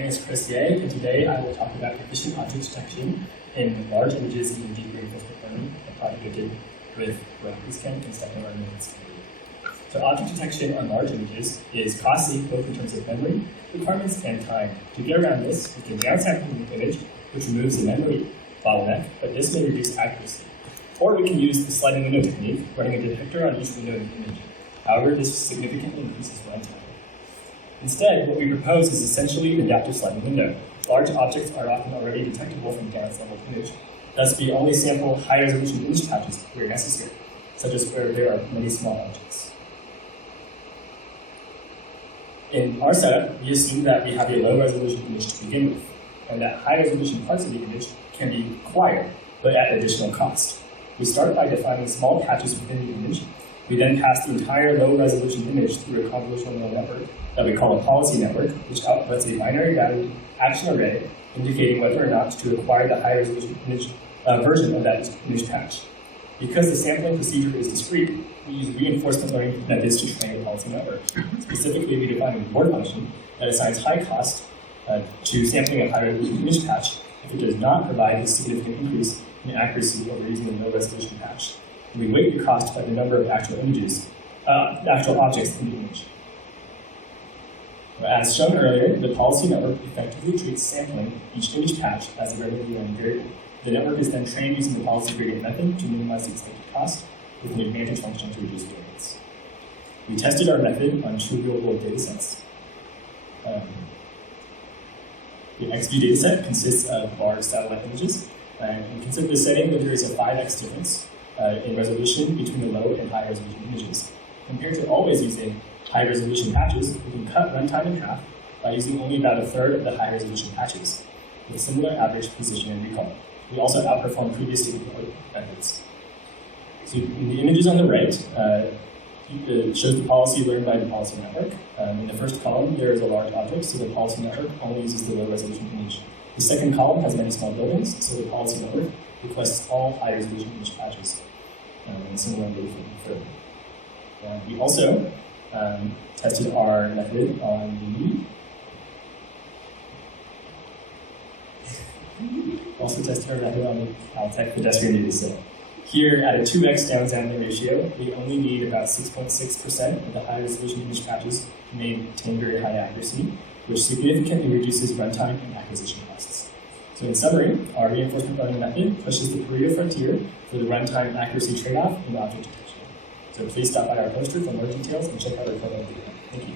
name is Chris Ye, and today I will talk about efficient object detection in large images in deep reinforcement learning, a project I did with Burak, Uzkent, and Stefano, Ermon. So object detection on large images is costly both in terms of memory requirements and time. To get around this, we can downsample the image, which removes the memory bottleneck, but this may reduce accuracy. Or we can use the sliding window technique, running a detector on each window in the image. However, this significantly increases runtime. Instead, what we propose is essentially an adaptive sliding window. Large objects are often already detectable from down-sampled image. Thus, we only sample high-resolution image patches where necessary, such as where there are many small objects. In our setup, we assume that we have a low-resolution image to begin with, and that high-resolution parts of the image can be acquired, but at additional cost. We start by defining small patches within the image. We then pass the entire low-resolution image through a convolutional neural network that we call a policy network, which outputs a binary value action array indicating whether or not to acquire the high-resolution image version of that image patch. Because the sampling procedure is discrete, we use reinforcement learning methods to train the policy network. Specifically, we define a reward function that assigns high cost to sampling a high-resolution image patch if it does not provide a significant increase in accuracy over using a low-resolution patch. And we weight the cost by the number of actual images, actual objects in the image. As shown earlier, the policy network effectively treats sampling each image patch as a regularly running variable. The network is then trained using the policy gradient method to minimize the expected cost with an advantage function to reduce variance. We tested our method on two real-world datasets. The XV dataset consists of large satellite images, and consider the setting that there is a 5x difference in resolution between the low and high resolution images. Compared to always using high resolution patches, we can cut runtime in half by using only about a third of the high resolution patches, with similar average precision and recall. We also outperform previously deployed methods. So in the images on the right, it shows the policy learned by the policy network. In the first column, there is a large object, so the policy network only uses the low resolution image. The second column has many small buildings, so the policy network requests all high resolution image patches. And similarly for the third. We also tested our method on the Caltech pedestrian dataset. Here, at a 2x downsampling ratio, we only need about 6.6% of the high-resolution image patches to maintain very high accuracy, which significantly reduces runtime and acquisition costs. So in summary, our reinforcement learning method pushes the career frontier for the runtime accuracy trade-off in object detection. So please stop by our poster for more details and check out our program video. Thank you.